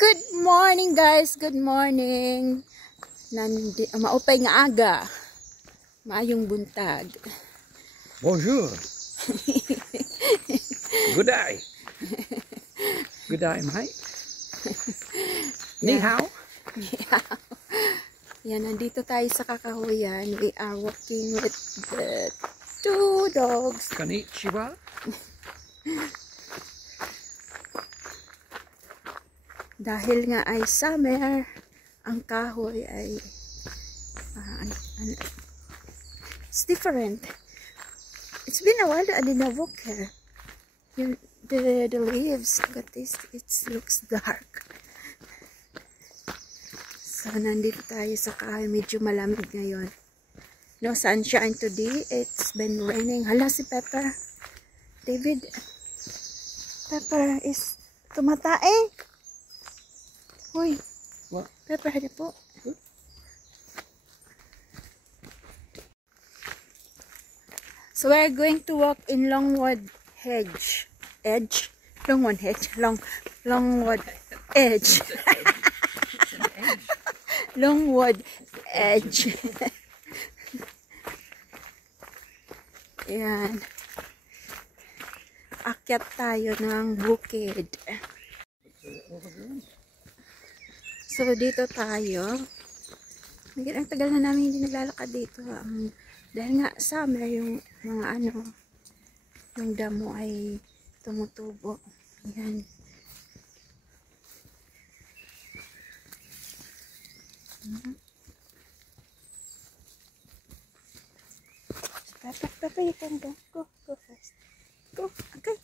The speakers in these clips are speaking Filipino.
Good morning guys, good morning. Maupay nga aga. Maayong buntag. Bonjour. Good day. Good day, mate. Ni hao. Yan, nandito tayo sa Kakahuyan. We are walking with the two dogs. Konnichiwa. Dahil nga ay summer, ang kahoy ay it's different. It's been a while that I didn't walk here. The leaves, look at this, it looks dark. So, nandito tayo sa kahoy, medyo malamig ngayon. No sunshine today, it's been raining. Hala si Pepper. David, Pepper is tumatae. Uy, What? Pepper, hadi po. So we're going to walk in Longwood Edge. Longwood Edge. Longwood Edge. Longwood Edge. Yan. Akyat tayo ng bukid. So, dito tayo. Ang tagal na namin hindi naglalakad dito. Dahil nga summer, yung mga yung damo ay tumutubo. Ayan. Papa, you can go. Go first. Go, okay.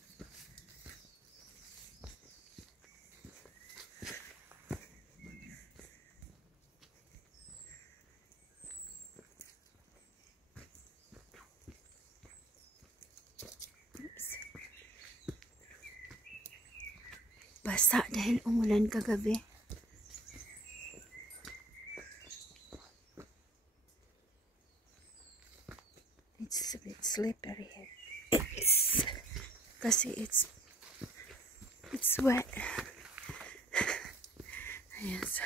Basa dahil umulan kagabi. It's a bit slippery here. Kasi it's wet. Ayan, so.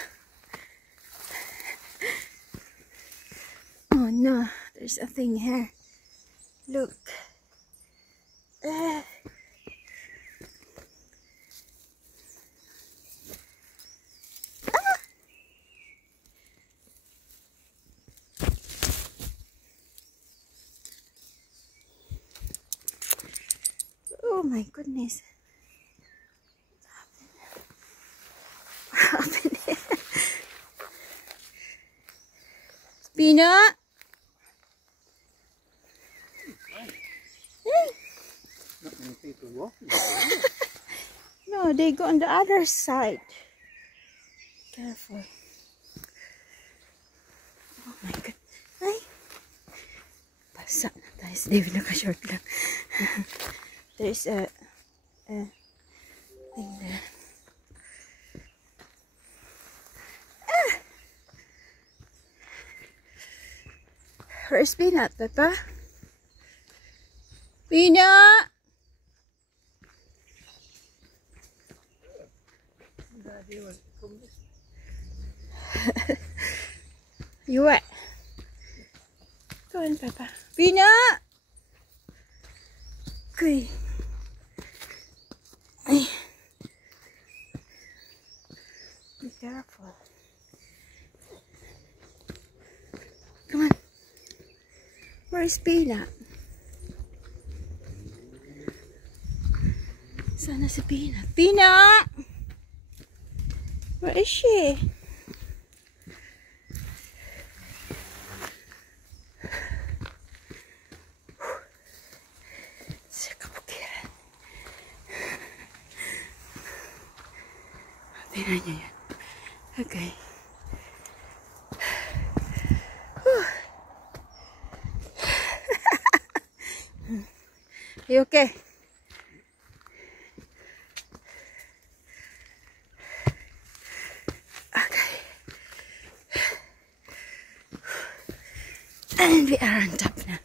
Oh no, there's a thing here. Look. Oh my goodness. What happened here? Pina? Not many people walking. No, they go on the other side. Careful. Oh my god. Ay. Basa na tayo. Si David naka-short lang. There's a thing there. Where's Peanut, Peppa? Peanut! You what? Go on, Peppa. Peanut! Okay. Be careful. Come on. Where's Peanut? Sana si Peanut. Peanut! Where is she? Sa kabukiran. Tingnan niya yan. Okay. You okay? Okay. And we are on top now.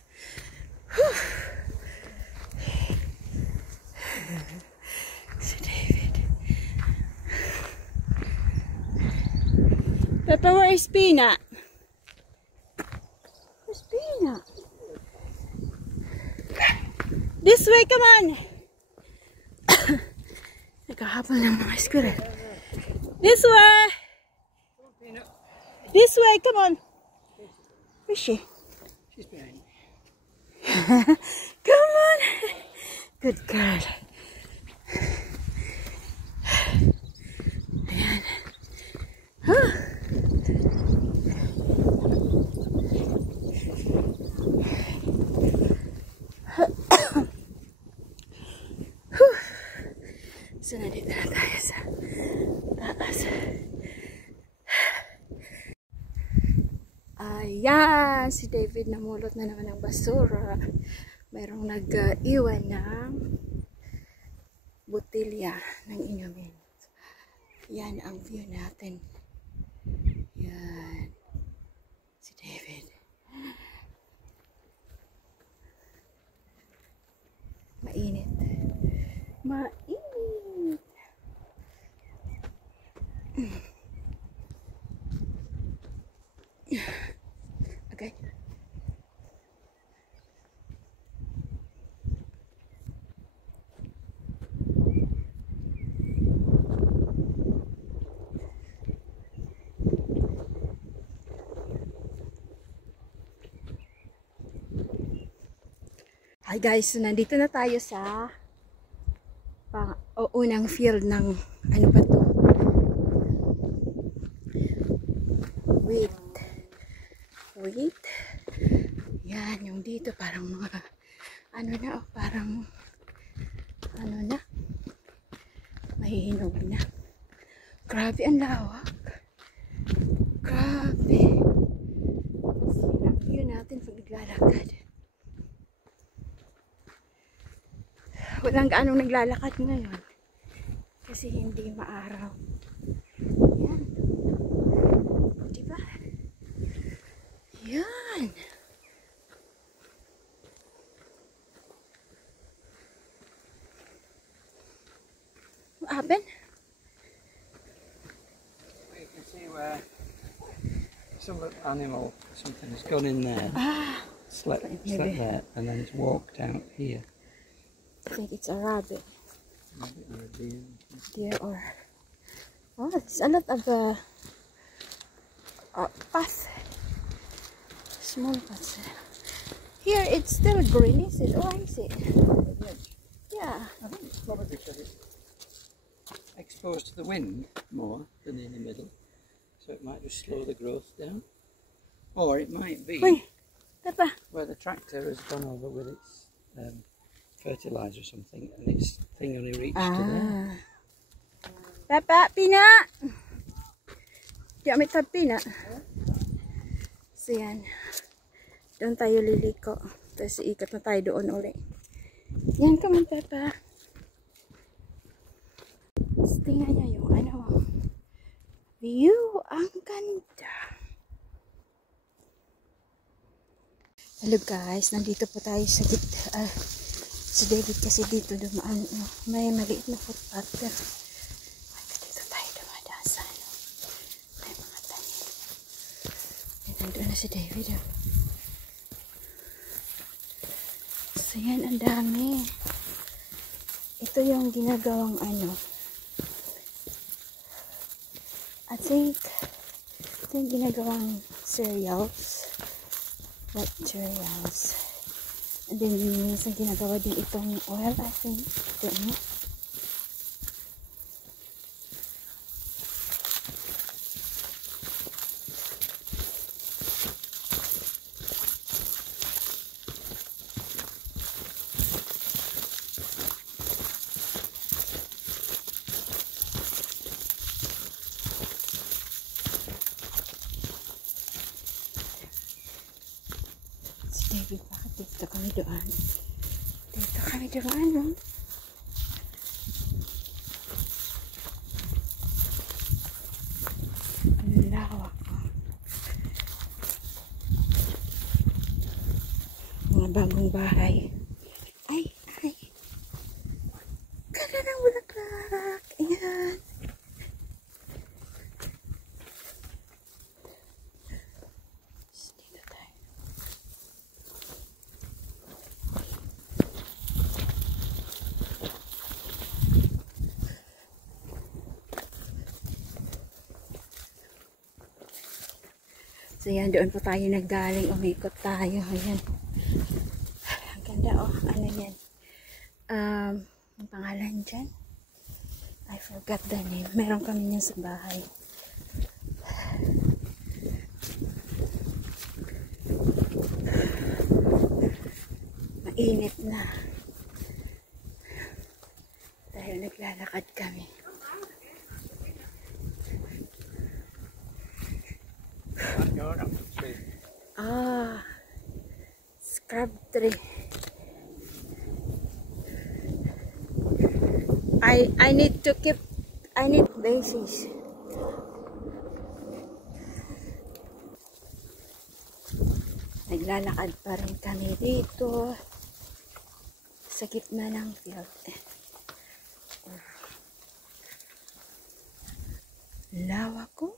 So David. Pepper, where is Peanut? Where's Peanut? This way, come on! Nagkahabol ng mga squirrel. This way! This way, come on! Where's she? She's behind me. Come on! Good girl. Ayan. Huh. So, nandito na tayo sa taas. Ayan, si David namulot na naman ng basura. Mayroong nag-iwan ng botilya ng inumin. Yan ang view natin. Yan. Si David. Mainit. Mainit. Okay. Hi guys, so nandito na tayo sa unang field ng ano ba to? Wait. Yan, yung dito parang mga ano na, parang ano na, mahihinog na. Grabe ang lawak. Grabe. Sinap yun natin pag naglalakad. Walang gaanong naglalakad ngayon kasi hindi maaraw. Yan. Diba? Yan. What happened? You can see where some animal, something has gone in there, slept there, and then it's walked out here. I think it's a rabbit. Maybe or a deer. Deer or... Oh, there's a lot of path. Small paths. Here it's still green, is it? Or is it? Yeah. I think it's probably because it's exposed to the wind more than in the middle, so it might just slow the growth down. Or it might be Wait, Papa. where the tractor has gone over with its fertilizer or something, and its thing only reached to there. Papa, Peanut! Di kami tab Peanut. So yan. Doon tayo liliko. Tapos iikot na tayo doon uli. Yan, come on, Papa. Tapos tingnan niya yung ano. View. Ang ganda. Hello guys. Nandito po tayo sa si David kasi dito dumaan. May maliit na footpath. Pero dito tayo dumadaan sa ano. May mga tanim. Nandun na si David. So yan, ang dami. Ito yung ginagawang ano. I think ito yung ginagawang cereals. White cereals. And then minsan ginagawa din itong oil, I think. Ito, no? David, bakit dito kami doon? Dito kami doon, no? Ang lawak, oh. Mga bagong bahay. Ay! Ganda ng bulaklak! Ayan! So yan, doon po tayo naggaling. Umikot tayo. Ayan. Ang ganda oh. Ano yan? Ang pangalan dyan? I forgot the name. Meron kami niyan sa bahay. Mainit na. Dahil naglalakad kami. Scrub tree. I need basis. Naglalakad pa rin kami dito sa gitna ng field. Lawak ko.